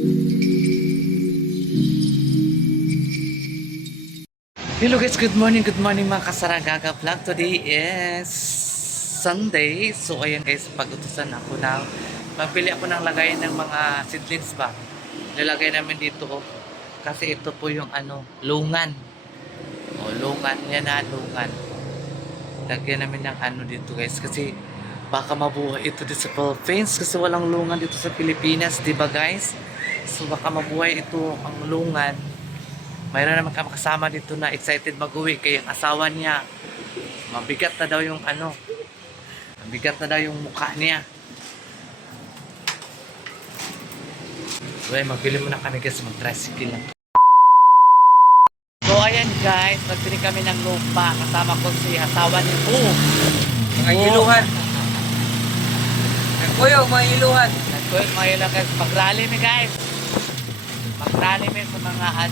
Hello guys, good morning mga kasaragaga vlog. Today is Sunday. So ayan guys, pag-utusan ako na magbili ako ng lagayan ng mga seedlings ba. Nilagay namin dito oh. Kasi ito po yung lungan. Oh, lungan yan na, lungan. Lagyan namin ng dito guys kasi baka mabuhay ito dito sa Philippines kasi walang lungan dito sa Pilipinas, 'di ba guys? So baka mabuhay ito ang lungan. Mayroon naman kami kasama dito na excited mag-uwi kaya ang asawa niya mabigat na daw yung mabigat na daw yung mukha niya. So ay magbili muna kami guys, mag-tricycle lang. So ayan guys, nagbili kami ng lupa kasama ko si asawa ni Mga iluhan. Nagkuyog mga iluhan. Nagkuyog mga iluhan guys. Mag-rally mi guys. Mag-rally mi sa mga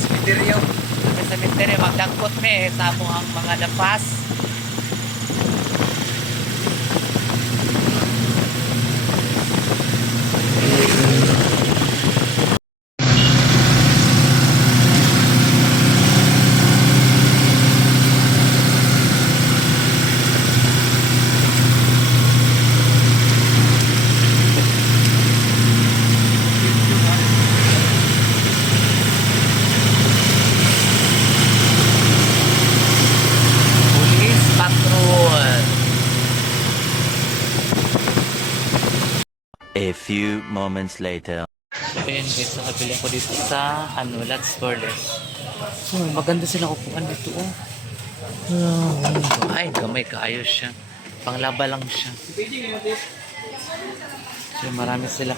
Cemetery. Sa cemetery, magdagpot mi sa ang mga lapas. A few moments later. So ayun guys, nakabili ko dito sa Lots Furnace. Oh, maganda sila kupuan dito oh. Ay, gamay kaayos siya. Panglaba lang siya. So marami sila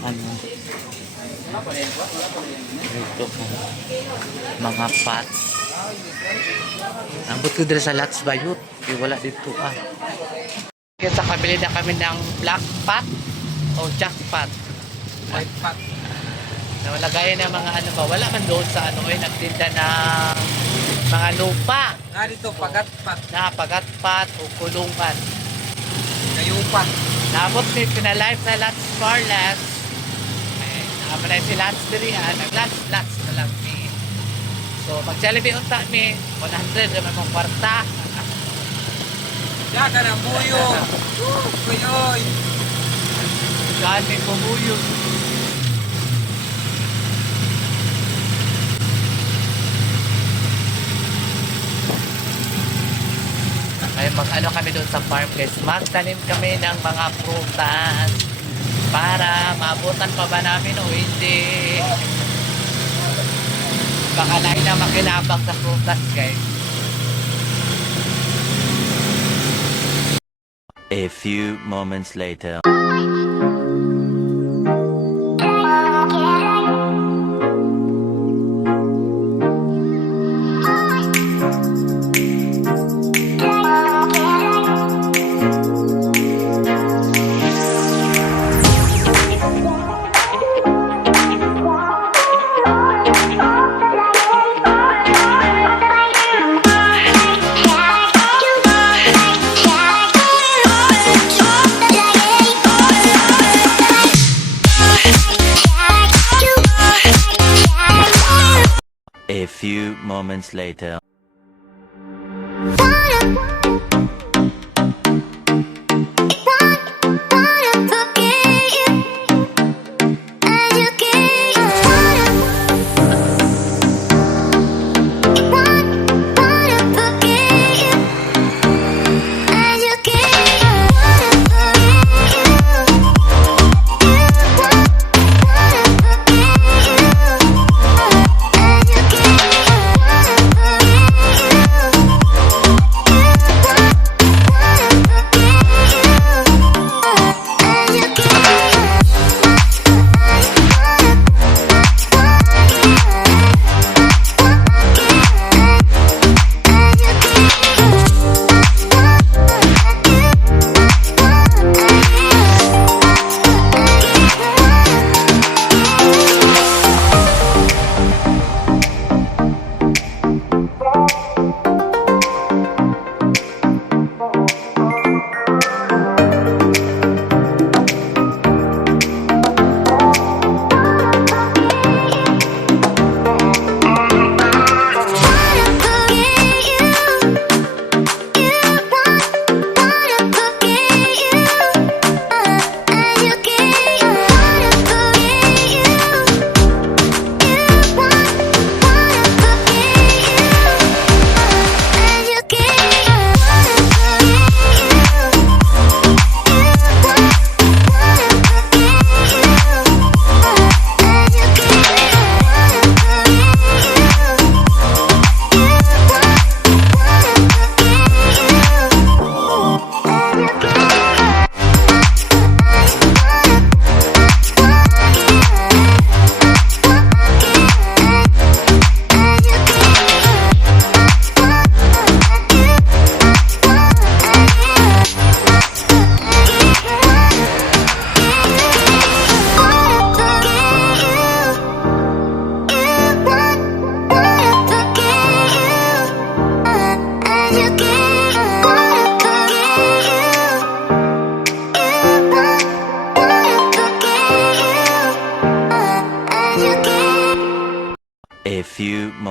dito mga pots. Ambot ko dito sa Lots Bayot. Wala dito ah. Kaya nakabili na kami ng black pot o jackpot. White pot. Nalagayan ng mga wala man doon sa nagtinda ng mga lupa. Dito, pagat-pat. Na pagat-pat o kulungan. Kayupan. Nabot ni pinalive sa Lots Furnace. Naman na si Lots Dirian. Nag-Lots na lang ni. So, mag-Jollibee unta mi. 100 naman mong kwarta. Diyan ka ng buyo. Kuyoy. Saan may kumuyog. Ay kami doon sa farm guys. Magtanim kami ng mga prutas para maabutan pa ba namin o hindi. Baka lain na makinabang sa prutas guys. A few moments later. A few moments later.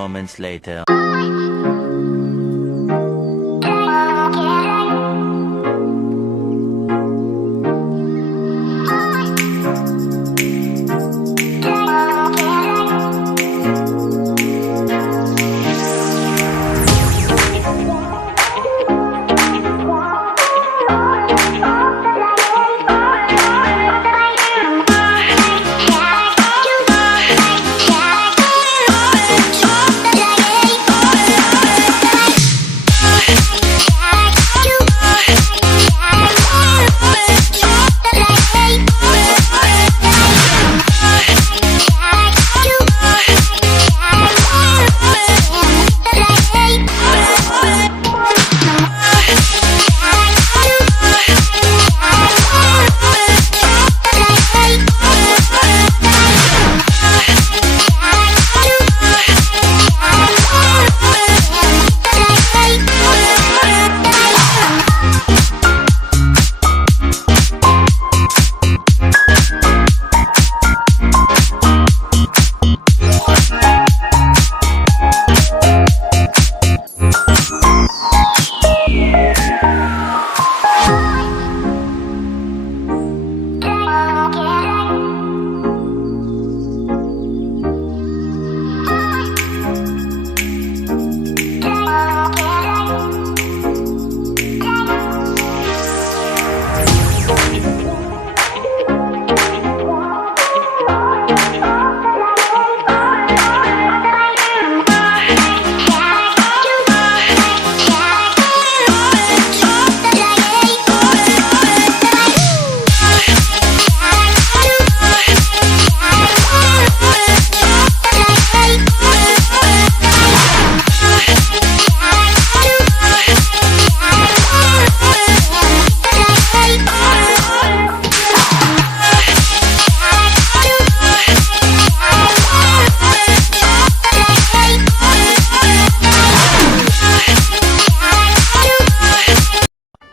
moments later.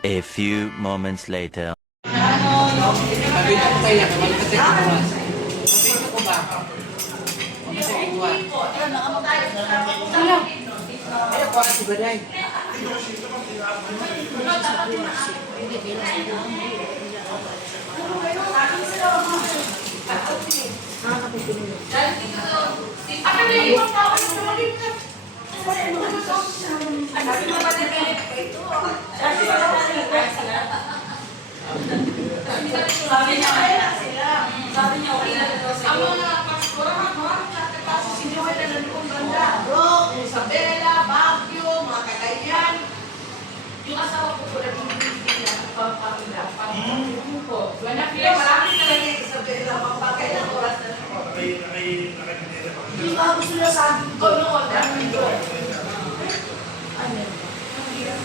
A few moments later. Sabi ko kaya, wala kasi ko ba? Sabi ko ba? Sabi ko ba? Ay, ako kasi ba day? Isabela, Baguio, mga Cagayan. Yung asawa ko po na pinipili ng pampamila. Wala kaya marami talaga yung Isabela, pampagay ng oras na lang. Hindi ba gusto na sabi ko noon?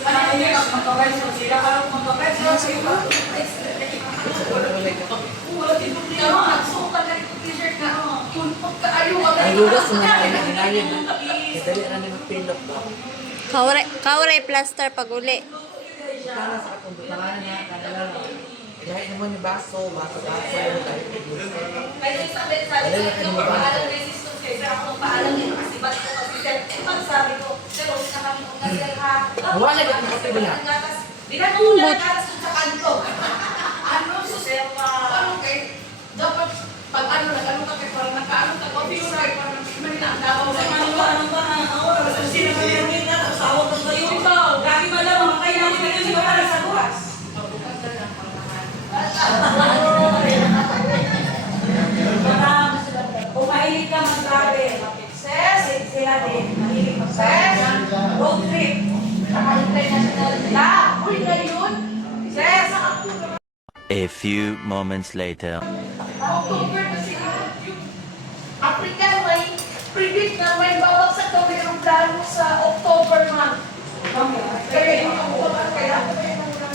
Ano yung magkabeso? Sila ka lang magkabeso? Sila wala din mo niya. Nagsuot ka na yung t-shirt na kung pagkaayo ka na. Ang lugas na nangyayari na. Dali na naman pinlock ba? Kauray plaster pag uli. Sana sa akong butangan na kanala. Ilahin naman yung baso. Dahil Kaya sabi ko, paalam resistance kayo. Pero ako paalam niya kasi ba't ko kasi sir. Pag sabi ko, pero na kami kung nasir ha. Wala ka kung kasi wala. Di na kung nagatas sa kanto. Ano so sir, ano kay dapat pag ano nag-ano ka kay parang nagkaano ka o di sa parang may naandaw sa ano ba sa sino ka yung na usawa ko kayo ikaw lagi ba lang mga kayo namin kayo siya para sa bukas. Kung mahilig ka mag-travel, sila din, mahilig mag-travel. Road trip. Saka international nila. Uy, ngayon. Ses, A few moments later. October kasi yung African may predict na may babagsak daw yung plano sa October month. Kaya yung October, kaya ako may nangulang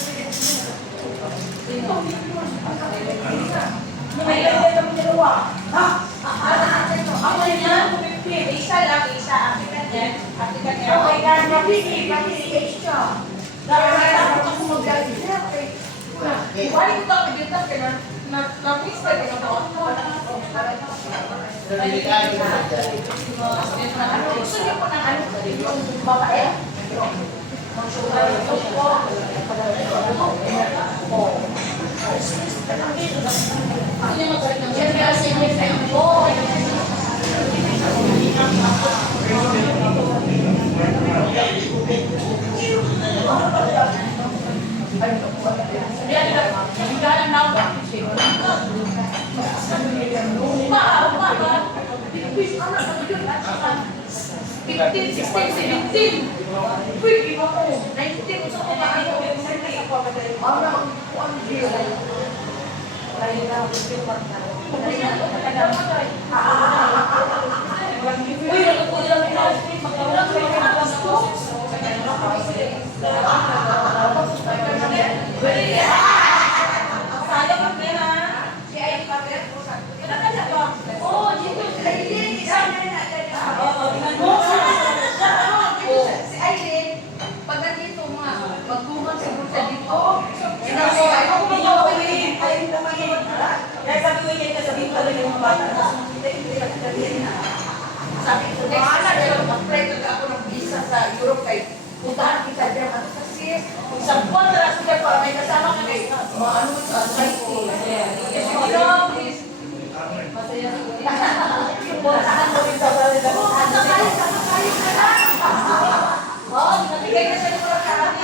may lagay kami dalawa. Ha? ako yan, isa lang, isa, African yan, African yan. Okay, yan. Mapili siya. Dahil takot ako mag-galit. Why ko tapos dito kaya na-miss ka rin ako. Gusto niyo po ng ano? Yung babae? Fifteen, 16, 17. Uy, iba ko. 19, gusto ko ba ano? Uy, ano po yung sayang ang pera. Si Ay Paper. Oh, dito. Si Aileen, pag nandito mga magbuhat siguro siya dito. Sabi ko, wala dahil mag-pray ako ng visa sa Europe kay puntahan kita dyan. Ano kasi, isang buwan na lang sila para may kasama ka kay maano sa ko. Yes, please. Masaya yung puntahan mo rin sa balik. Oo, kasakayo ka na. Oo, nabigay na siya ng mga karami.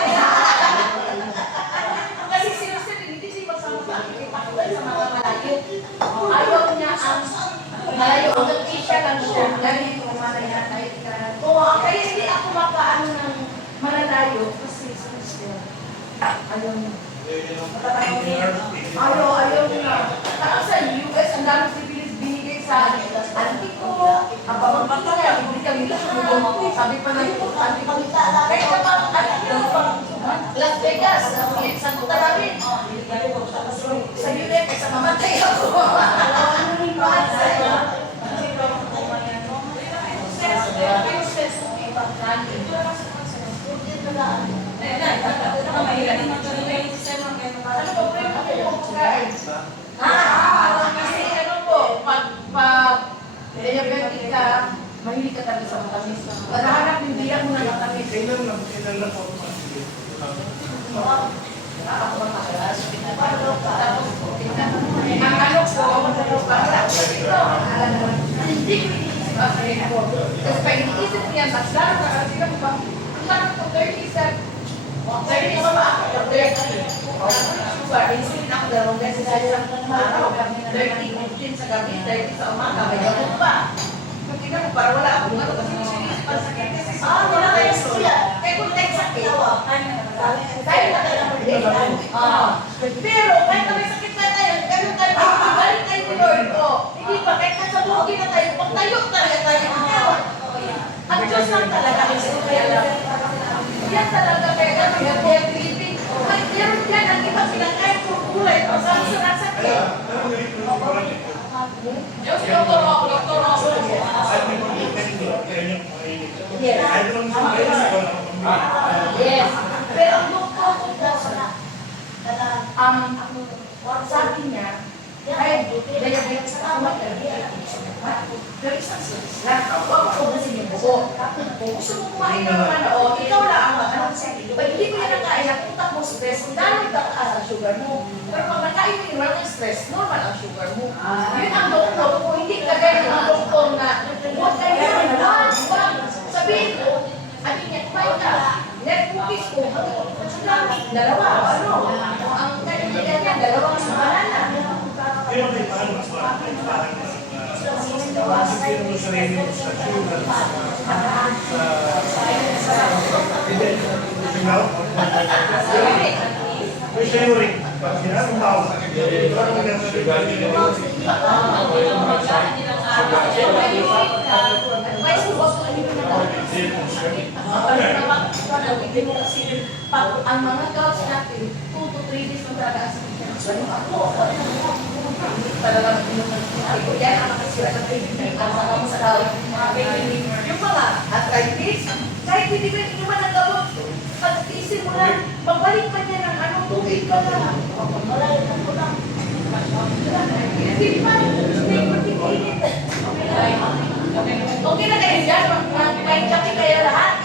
Kasi seriously, hindi siya magsama sa akin. Ipakulay sa mga malayo. Ayaw niya ang malayo. Hanggang Asia lang siya. Ganito, mananay. Oo, kaya hindi ako mapaano ng mananayo. Kasi seriously, ayaw niya. Ayaw niya. Saka sa US, ang dami Pilipinas binigay sa auntie ko. Ang pamangkin niya, hindi kami lasumulong. Sabi pa na yung auntie ko. Kaya ka pa, Las Vegas, sa kuta namin. Sa unit, sa mamatay ako. Ano po, kasi ano po, diabetic ka, mahilig ka talaga sa matamis. Pagkahanap yung biyak mo na matamis. Kailan lang po ako Ako matakas. Ang ano po, hindi ko kasi pag iniisip niya, mas lalo ka kasi lang ba? Ang lalo ko 30 sa 30 pa ba? 30. Sugar, insulin ako dalawang beses sa isang araw. 30, 15 sa gabi, 30 sa umaga. May gamot pa. Kung tingnan mo, para wala akong ano kasi inisip pa sakit kasi sa wala kayo sila. Kaya kung tayo sakit, tayo na tayo ng day. Pero kahit na may sakit na tayo, ganun tayo, balik tayo ni Lord. Hindi pa, kahit nasa bugi na tayo, pagtayo talaga tayo. Ang Diyos lang talaga. Yan talaga kaya kami, kaya Pilipin. May meron yan, ang iba pinakain kung kulay, pasang sa sakit. Diyos, doktor ako, doktor ako. Yes. Yes. Pero ang doktor ko daw sabi niya, ay, diabetes ka naman, pero isang sinis lang. Huwag ko ubusin yung buko. Kung gusto mo kumain ng ano, ikaw lang ang ano. Pag hindi ko yan nakain, napunta mo stress, dahil tataas ang sugar mo. Pero pag nakain mo yung walang stress, normal ang sugar mo. Yun ang doktor. Kung hindi ka ganyan ang doktor na, huwag kayo, sabihin ko, sabi niya, kumain ka. Net cookies ko, dalawa, ano, ang kaibigan niya, dalawang banana. Pero may paano mas parang mo sarili mo sa sugar may sa'yo rin pag sinasang tao parang ang mga girls natin, 2 to 3 days ng talaga talagang yan ang makasira ng kaibigan ang mga mo sa tao yung mga arthritis kahit hindi ka inuman ng gamot pag-isip mo lang pagbalik pa niya ng ano tubig ka lang malayo na po lang hindi pa hindi pa titinit kayo lahat.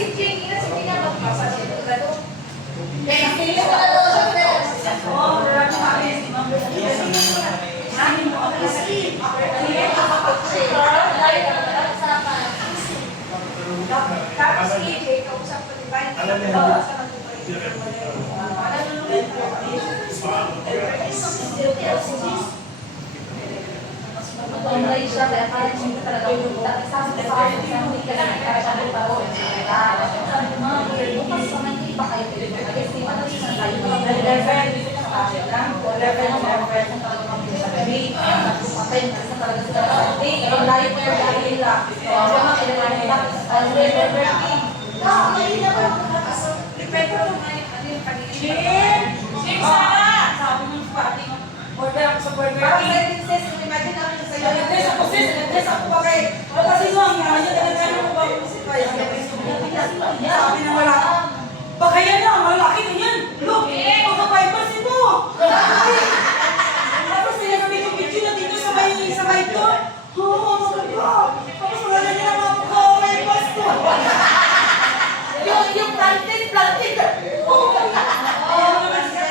Si Jing, si Jing na magpapasya dito ka doon. Kaya pili ko na doon sa tapos KJ, kausap ko diba? Online siya, kaya parang hindi ka talaga sabi ko sa akin, hindi ka lang nagkakasabi pa ko. Sabi ko, bukas sa hindi pa kayo pwede. Kasi di ba natin sa tayo, level, level ng level ng talagang sa gabi. Patay na sa talaga sa gabi. Ang layo pa yung gabi nila. Kaya mga kailangan nila. Ang level 13. Kanina pa yung depende ko ngayon, ano yung kanina. Jim, sana! Sabi mo sa pati mo. Order ako sa Burger King. Parang sentences, imagine namin sa'yo. Nag-dress ako, sis. Nag-dress ako pa kay. Kasi mo, ang nga, yun, nagkano ko ba ako si Kaya? Sabi na wala. Baka yan na, malaki na yan. Look, pagka-bypass ito. Tapos nilagay-video na dito sa may ito. Oo, tapos wala niya na mga pagka-bypass to. Yung planted. Oo, naman siya.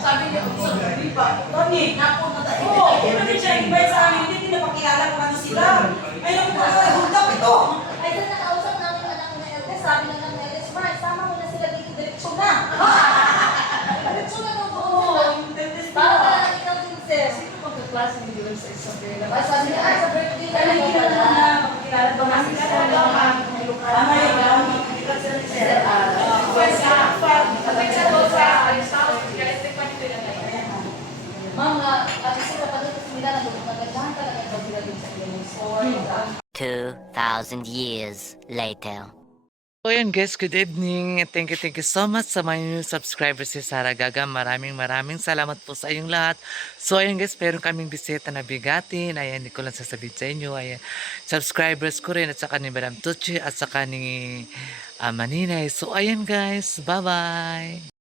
Sabi niya, sabi pa. Tony, napunta tayo. Oo, hindi siya invite sa amin. Hindi napakilala kung ano sila. Ay, hold up ito. Ay, doon nakausap namin yung anak ko na LTS. Sabi na ng LTS, Mark, sama mo na sila dito. Direksyon na. Direksyon na nung buong. Para wala lang ikaw din, sis. Sino magkaklase ni Dylan sa isang pera? Ay, sabi niya, ay, sa birthday na lang ito na. Makakilala ba namin sa mga tama yun. Mga, sila pa dito sila nagagandaan talaga daw sila dun sa Ilocos. 2,000 years later. So yun guys, good evening. Thank you so much sa mga new subscribers si Sarah Gaga. Maraming salamat po sa inyong lahat. So ayun guys, meron kaming bisita na bigatin. Ayan, hindi ko lang sasabihin sa inyo. Ayan, subscribers ko rin at saka ni Madam Tucci at saka ni Maninay. So ayan guys, bye-bye!